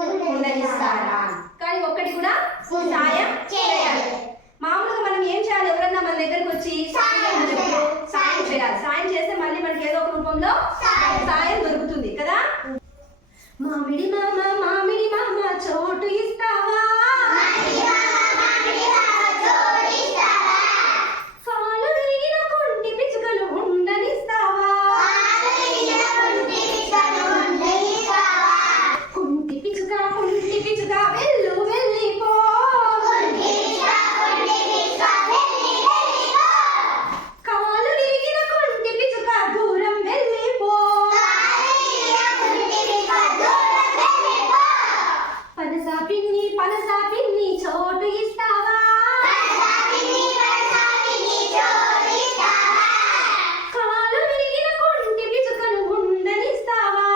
ఉండనిస్తారా? కానీ ఒక్కటి కూడా సాయం చేయాలి. మామూలుగా మనం ఏం చేయాలి? ఎవరన్నా మన దగ్గరకు వచ్చి సాయం చేయాలి. సాయం చేస్తే మళ్ళీ మనకి ఏదో ఒక రూపంలో సాయం దొరుకుతుంది కదా. మామిడి మామ చోటు ఇస్తావా? పాలు విరిగిన కుంటి పిచ్చుకను ఉండనిస్తావా? కుంటి పిచ్చుక వెళ్ళిపో. కాలు విరిగిన కుంటి పిచ్చుక దూరం వెళ్ళిపో. పనస పిన్ని చోటు ఇస్తావా? కాలు విరిగిన కుంటి పిచ్చుకను ఉండనిస్తావా?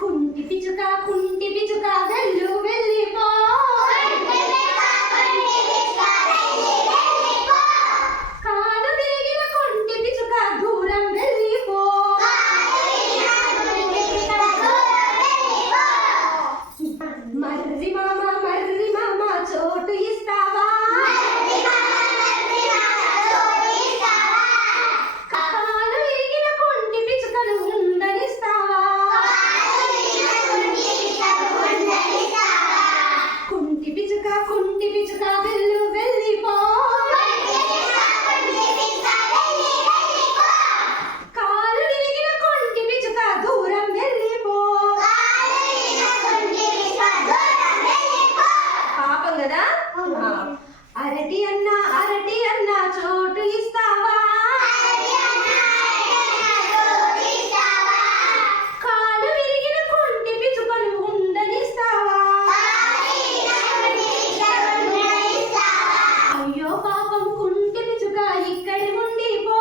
కుంటి పిచ్చుక వెళ్ళిపో. కాలు విరిగిన కుంటి పిచ్చుక దూరం వెళ్ళిపో. మర్రి మామ చోటు ఇస్తావా? కాలు విరిగిన కుంటి పిచ్చుకను ఉండనిస్తావా? కుంటి పిచ్చుక వెళ్ళిపో. కాలు విరిగిన కుంటి పిచ్చుక దూరం వెళ్ళిపో. పాపం కదా. అరటి అన్న చోటు ఇస్తావా? కాలు విరిగిన కుంటి పిచ్చుకను ఉండనిస్తావా? అయ్యో పాపం కుంటి పిచ్చుక ఇక్కడి ఉండిపో.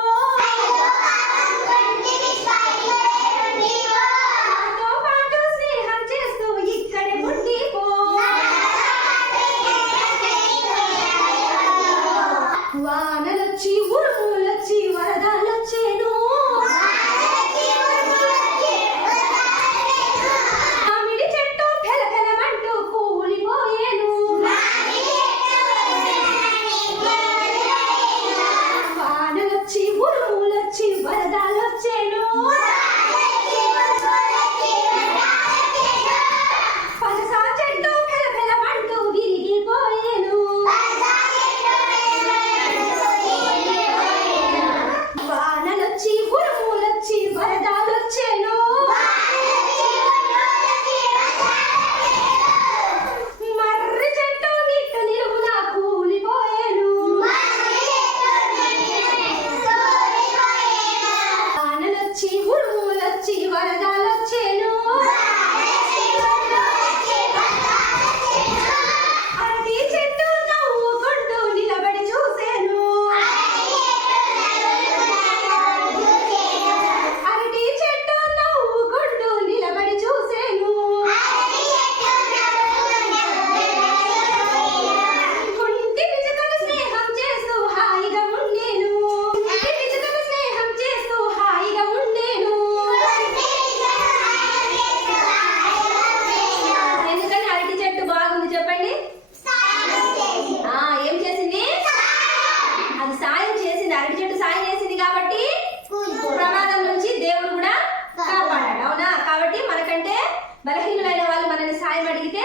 నాతో పాటు స్నేహం చేస్తూ ఇక్కడే ఉండిపో. వానలొచ్చి ఉరుములొచ్చి వరదలొచ్చేను. మామిడి చెట్టు పెలపెలమంటూ కూలిపోయేను. వానలొచ్చి ఉరుములొచ్చి వరదలొచ్చేను. పనస చెట్టు పెలపెలమంటూ విరిగిపోయేను. వానలొచ్చి ఉరుములొచ్చి వరదలొచ్చేను. మర్రి చెట్టు నిట్ట నిలువున కూలిపోయేను. వానలొచ్చి ఉరుములొచ్చి వరదలొచ్చేను. అరటి చెట్టు నవ్వుకుంటూ నిలబడి చూసేను. అరటి చెట్టు నవ్వుకుంటూ నిలబడి చూసేను. కుంటి పిచ్చుకను స్నేహం చేస్తూ హాయిగా ఉండేను. కుంటి పిచ్చుకను స్నేహం చేస్తూ హాయిగా ఉండేను. ఎందుకని అరటి చెట్టు బాగుంది చెప్పండి. ఏం చేసింది? అది సాయం చేసింది. అరటి చెట్టు సాయం చేసింది కాబట్టి ప్రమాదం నుంచి దేవుడు కూడా కాపాడాడు. అవునా? కాబట్టి మనకంటే బలహీనులైన వాళ్ళు మనల్ని సాయం అడిగితే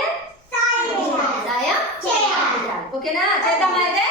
సాయం చేయాలి. ఓకేనా? చేద్దామా అయితే?